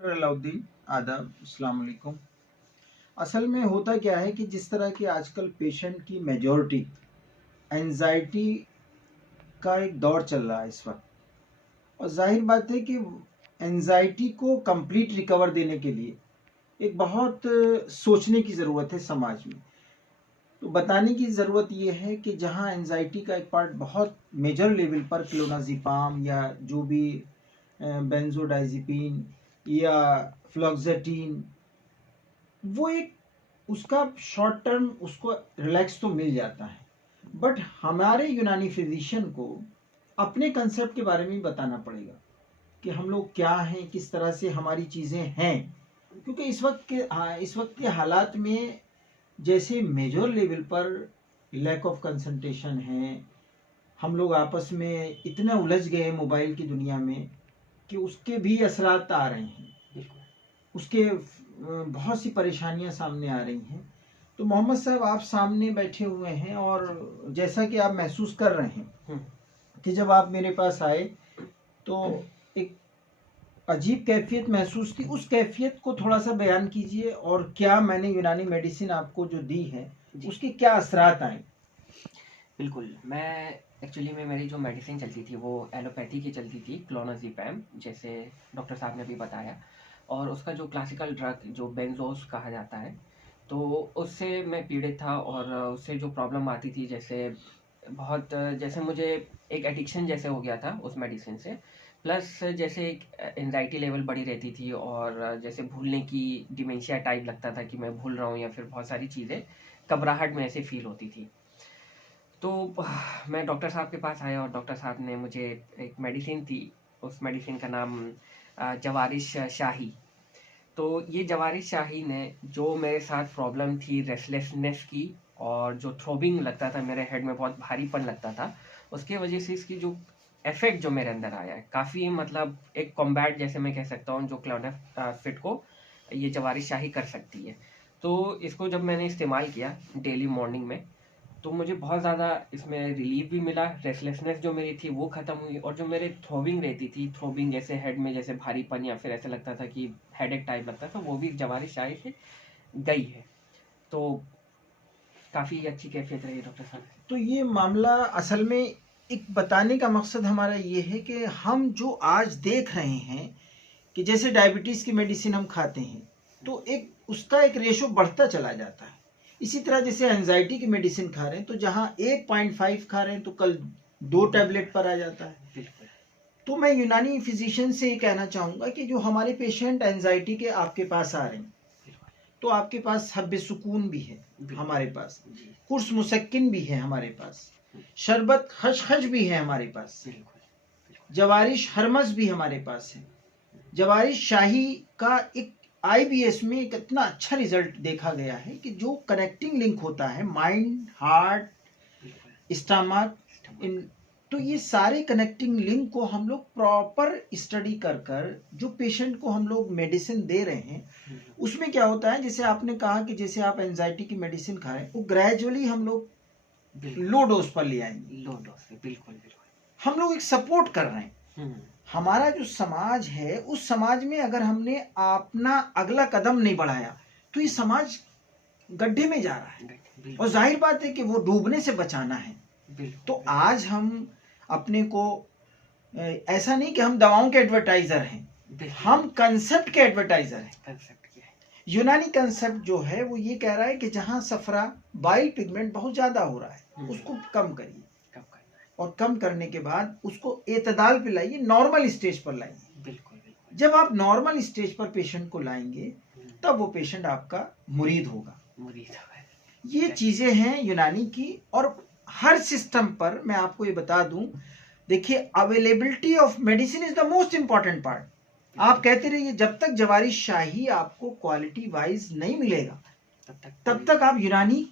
अलाउद्दीन, आदाब, अस्सलाम वालेकुम। असल में होता क्या है कि जिस तरह की आजकल पेशेंट की मेजॉरिटी एंजाइटी का एक दौर चल रहा है इस वक्त, और जाहिर बात है कि एंजाइटी को कंप्लीट रिकवर देने के लिए एक बहुत सोचने की ज़रूरत है समाज में। तो बताने की ज़रूरत ये है कि जहाँ एंजाइटी का एक पार्ट बहुत मेजर लेवल पर क्लोनाजिपाम या जो भी बेंजोडाइजिपिन या फ्लोक्सेटिन, वो एक उसका शॉर्ट टर्म उसको रिलैक्स तो मिल जाता है, बट हमारे यूनानी फिजिशियन को अपने कंसेप्ट के बारे में बताना पड़ेगा कि हम लोग क्या हैं, किस तरह से हमारी चीज़ें हैं। क्योंकि इस वक्त के हालात में जैसे मेजर लेवल पर लैक ऑफ कंसंट्रेशन है, हम लोग आपस में इतने उलझ गए मोबाइल की दुनिया में कि उसके भी असरात आ रहे हैं, उसके बहुत सी परेशानियां सामने आ रही हैं। तो मोहम्मद साहब, आप सामने बैठे हुए हैं और जैसा कि आप महसूस कर रहे हैं कि जब आप मेरे पास आए तो एक अजीब कैफियत महसूस की, उस कैफियत को थोड़ा सा बयान कीजिए, और क्या मैंने यूनानी मेडिसिन आपको जो दी है उसके क्या असरात आए। बिल्कुल। मैं एक्चुअली में मेरी जो मेडिसिन चलती थी वो एलोपैथी की चलती थी, क्लोनाज़ेपैम, जैसे डॉक्टर साहब ने भी बताया। और उसका जो क्लासिकल ड्रग जो बेंजोस कहा जाता है, तो उससे मैं पीड़ित था। और उससे जो प्रॉब्लम आती थी, जैसे बहुत जैसे मुझे एक एडिक्शन जैसे हो गया था उस मेडिसिन से। प्लस जैसे एक एंजाइटी लेवल बढ़ी रहती थी, और जैसे भूलने की डिमेंशिया टाइप लगता था कि मैं भूल रहा हूँ, या फिर बहुत सारी चीज़ें घबराहट में ऐसे फील होती थी। तो मैं डॉक्टर साहब के पास आया और डॉक्टर साहब ने मुझे एक मेडिसिन थी, उस मेडिसिन का नाम जवारिश शाही। तो ये जवारिश शाही ने जो मेरे साथ प्रॉब्लम थी रेस्टलेसनेस की, और जो थ्रोबिंग लगता था मेरे हेड में, बहुत भारीपन लगता था, उसके वजह से इसकी जो इफेक्ट जो मेरे अंदर आया है काफ़ी, मतलब एक कॉम्बैट जैसे मैं कह सकता हूँ जो क्लोनेफ फिट को ये जवारिश शाही कर सकती है। तो इसको जब मैंने इस्तेमाल किया डेली मॉर्निंग में, तो मुझे बहुत ज़्यादा इसमें रिलीफ भी मिला, रेस्टलेसनेस जो मेरी थी वो ख़त्म हुई, और जो मेरे थ्रोबिंग रहती थी, थ्रोबिंग जैसे हेड में जैसे भारीपन या फिर ऐसा लगता था कि हेडेक टाइप लगता था, वो भी जवारिश शाही से गई है। तो काफ़ी अच्छी कैफियत रही डॉक्टर साहब। तो ये मामला असल में एक बताने का मकसद हमारा ये है कि हम जो आज देख रहे हैं कि जैसे डायबिटीज़ की मेडिसिन हम खाते हैं तो एक उसका एक रेशो बढ़ता चला जाता है। इसी तरह जैसे एंजाइटी की मेडिसिन खा रहे हैं तो जहाँ 1.5 खा रहे हैं तो कल 2 टैबलेट पर आ जाता है। बिल्कुल। तो मैं यूनानी फिजिशियन से ये कहना चाहूँगा कि जो हमारे पेशेंट एंजाइटी के आपके पास आ रहे हैं, तो आपके पास हब्बे सुकून भी है, हमारे पास कुर्स मुसक्किन भी है, हमारे पास शरबत खशखश भी है, हमारे पास जवारिश हरमस भी हमारे पास है। जवारिश शाही का एक आईबीएस में एक इतना अच्छा रिजल्ट देखा गया है कि जो कनेक्टिंग लिंक होता है माइंड, हार्ट, स्टमक, इन, तो ये सारे कनेक्टिंग लिंक को हम लोग प्रॉपर स्टडी कर कर जो पेशेंट को हम लोग मेडिसिन दे रहे हैं, उसमें क्या होता है, जैसे आपने कहा कि जैसे आप एंजाइटी की मेडिसिन खा रहे हैं, वो ग्रेजुअली हम लोग लो डोज पर ले आएंगे। लो डोज, बिल्कुल बिल्कुल। हम लोग एक सपोर्ट कर रहे हैं। हमारा जो समाज है, उस समाज में अगर हमने अपना अगला कदम नहीं बढ़ाया तो ये समाज गड्ढे में जा रहा है, और जाहिर बात है कि वो डूबने से बचाना है। तो आज हम अपने को ऐसा नहीं कि हम दवाओं के एडवर्टाइजर हैं, हम कंसेप्ट के एडवर्टाइजर हैं। यूनानी कंसेप्ट जो है वो ये कह रहा है कि जहां सफरा बाइल पिगमेंट बहुत ज्यादा हो रहा है उसको कम करिए, और कम करने के बाद उसको एतदाल पे लाइए, नॉर्मल स्टेज पर लाइए। बिल्कुल। जब आप नॉर्मल स्टेज पर पेशेंट को लाएंगे तब वो पेशेंट आपका मुरीद होगा। ये चीजें हैं यूनानी की। और हर सिस्टम पर मैं आपको ये बता दूं, देखिए availability of medicine is the most important part. आप कहते रहिए जब तक जवारिश शाही आपको क्वालिटी वाइज नहीं मिलेगा तब तक आप यूनानी,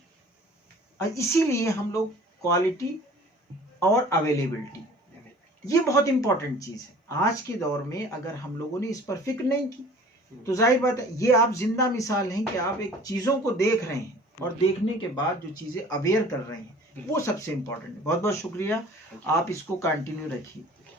इसीलिए हम लोग क्वालिटी और अवेलेबिलिटी, ये बहुत इंपॉर्टेंट चीज है। आज के दौर में अगर हम लोगों ने इस पर फिक्र नहीं की तो जाहिर बात है, ये आप जिंदा मिसाल हैं कि आप एक चीजों को देख रहे हैं और देखने के बाद जो चीजें अवेयर कर रहे हैं, वो सबसे इंपॉर्टेंट है। बहुत बहुत शुक्रिया, आप इसको कंटिन्यू रखिए।